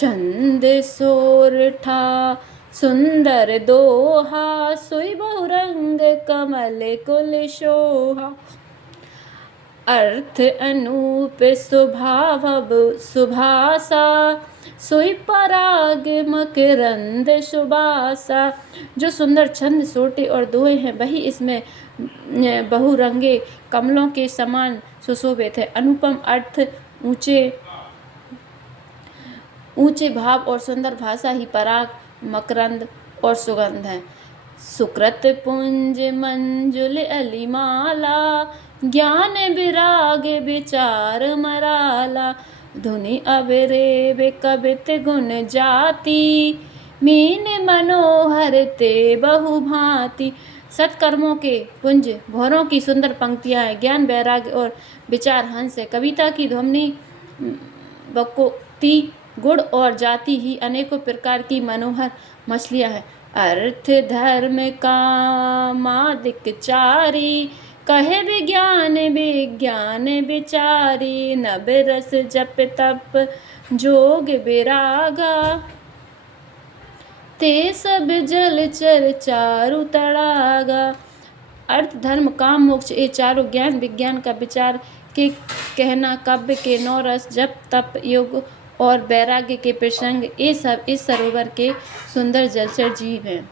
छंद सोरठा सुंदर दोहा, सोई बहुरंग कमल कुल शोभा। अर्थ अनूप स्वभाव सुभासा, सोई पराग मकरंद सुबासा। जो सुंदर छंद सोटे और दोहे हैं वही इसमें बहुरंगे कमलों के समान सुशोभित है। अनुपम अर्थ, ऊंचे भाव और सुंदर भाषा ही पराग, मकरंद और सुगंध है। सुकृत पुंज मंजुल अलिमाला, ज्ञान विराग विचार मराला। धुनि अविरेव कवित गुण जाति, मीन मनोहर ते बहुभांति। सत्कर्मों के पुंज भौरों की सुंदर पंक्तियां हैं। ज्ञान वैराग्य और विचार हंस है। कविता की ध्वनि बकोती, गुण और जाति ही अनेकों प्रकार की मनोहर मछलियां हैं। अर्थ धर्म कामादिक चारी, कहे विज्ञान विज्ञान विचारी। नव रस जप तप जोग विरागा, ते सब जल चर चारु तड़ागा। अर्थ धर्म काम मोक्ष ये चारों ज्ञान विज्ञान का विचार के कहना, काव्य के 9 रस, जप तप योग और वैराग्य के प्रसंग, ये सब इस सरोवर के सुंदर जलचर जीव हैं।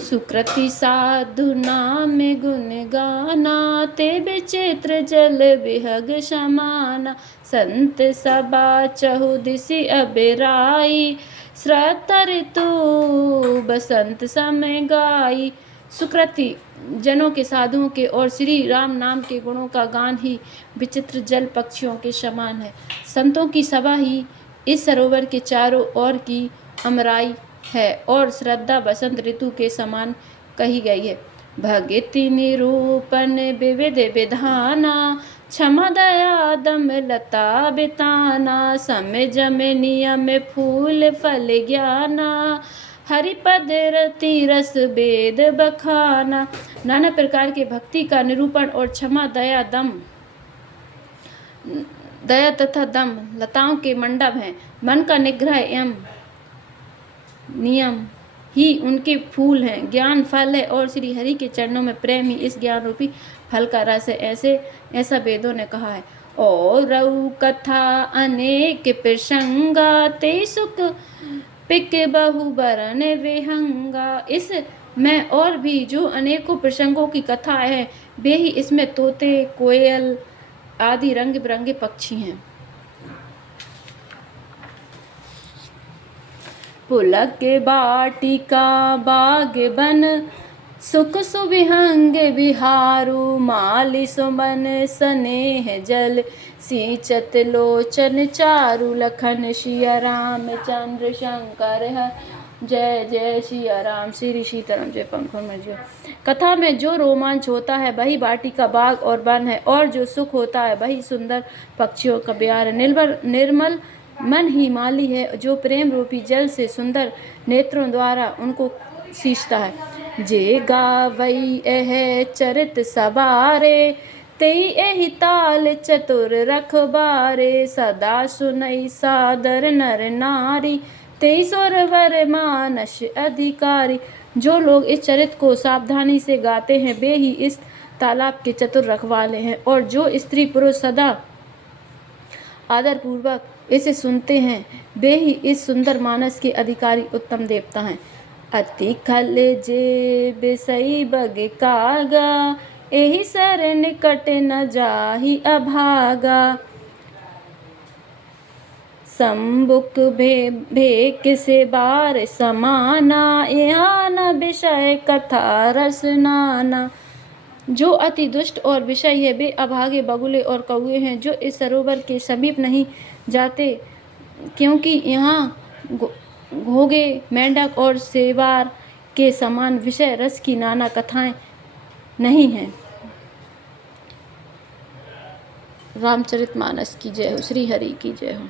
सुकृति साधु नाम गुण गाना, ते विचित्र जल विहग समाना। संत सभा चहु दिशि अबिराई, श्रद्धा ऋतु बसंत समय गाई। सुकृति जनों के, साधुओं के और श्री राम नाम के गुणों का गान ही विचित्र जल पक्षियों के समान है। संतों की सभा ही इस सरोवर के चारों ओर की अमराई है और श्रद्धा बसंत ऋतु के समान कही गई है। भक्ति निरूपण विविध विधाना, क्षमा दया दम लता बिताना। समय जम नियम फूल फल ज्ञाना, हरिपद रति रस वेद बखाना। नाना प्रकार के भक्ति का निरूपण और क्षमा दया तथा दम लताओं के मंडप हैं। मन का निग्रह एवं नियम ही उनके फूल हैं। ज्ञान फल है और श्री हरि के चरणों में प्रेम ही इस ज्ञान रूपी फल का रस है। ऐसा वेदों ने कहा है। और रऊ कथा अनेक प्रसंगा, ते सुख पिक बहु बरन विहंगा। इस में और भी जो अनेकों प्रसंगों की कथा है वे ही इसमें तोते, कोयल आदि रंग बिरंगे पक्षी हैं। पुलक बाटिका बाग बन, सुख सुविहंग विहारू। माली सुमन स्नेह जल, सिंचत लोचन चारु। लखन सिया रामचंद्र शंकर है, जय जय सिया राम। श्री सीताराम जय पंखों में जो। कथा में जो रोमांच होता है वही वाटिका बाग और वन है, और जो सुख होता है वही सुंदर पक्षियों का बिहार है। निर्मल मन ही माली है, जो प्रेम रूपी जल से सुंदर नेत्रों द्वारा उनको सींचता है। जे गावई एह चरित सवारे, तेई एहि ताल चतुर रखबारे। सदा सुनई सादर नर नारी, तेई सुरवर मानस अधिकारी। जो लोग इस चरित को सावधानी से गाते हैं वे ही इस तालाब के चतुर रखवाले हैं, और जो स्त्री पुरुष सदा आदर पूर्वक इसे सुनते हैं वे ही इस सुंदर मानस के अधिकारी उत्तम देवता हैं। अति खल जे बिसई बग कागा, एहि सर निकट न जाहि अभागा। सम्मुख भेक से बार समाना, यहाँ न विषय कथा रस नाना। जो अति दुष्ट और विषय है वे अभागे बगुले और कौए हैं, जो इस सरोवर के समीप नहीं जाते, क्योंकि यहाँ घोगे, मेंढक और सेवार के समान विषय रस की नाना कथाएं नहीं हैं। रामचरितमानस की जय हो। श्री हरि की जय हो।